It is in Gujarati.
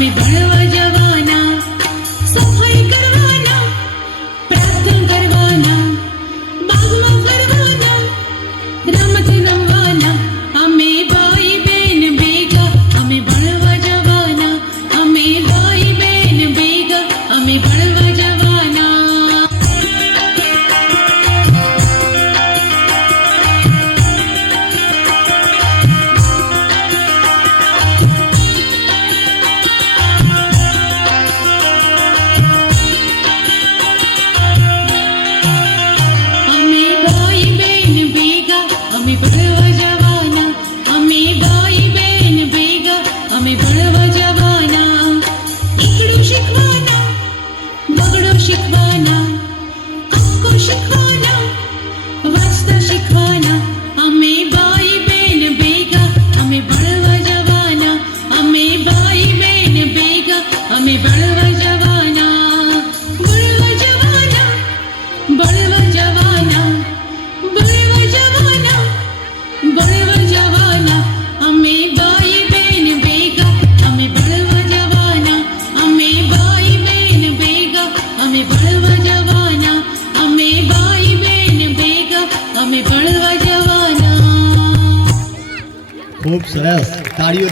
અમે ભણવા જવાના, સફાઈ કરવાના, પ્રાર્થના કરવાના, બાગમાં ફરવાના, રમત રમવાના. અમે ભાઈ બહેન ભેગા અમે ભણવા જવાના, અમે ભાઈ બહેન ભેગા અમે ભણવા જવાના. અમે ભાઈ બહેન ભેગા અમે ભણવા જવાના, અમે ભાઈ બહેન ભેગા અમે ભણવા જવાના. એકડું શીખવાના, બગડો શીખવાના, અક્કો શીખવાના, વાંચતા શીખવાના. અમે ભાઈ બહેન ભેગા અમે ભણવા જવાના, અમે ભાઈ બહેન ભેગા અમે ભણવા જવાના. ભણવા જવાના, ભણવા જવાના, ભણવા જવાના, ભણવા જવાના. અમે ભાઈ બહેન ભેગા અમે ભણવા જવાના, અમે ભાઈ બહેન ભેગા અમે ભણવા જવાના, અમે ભાઈ બહેન ભેગા અમે ભણવા જવાના. ખૂબ સરસ, તાળીઓથી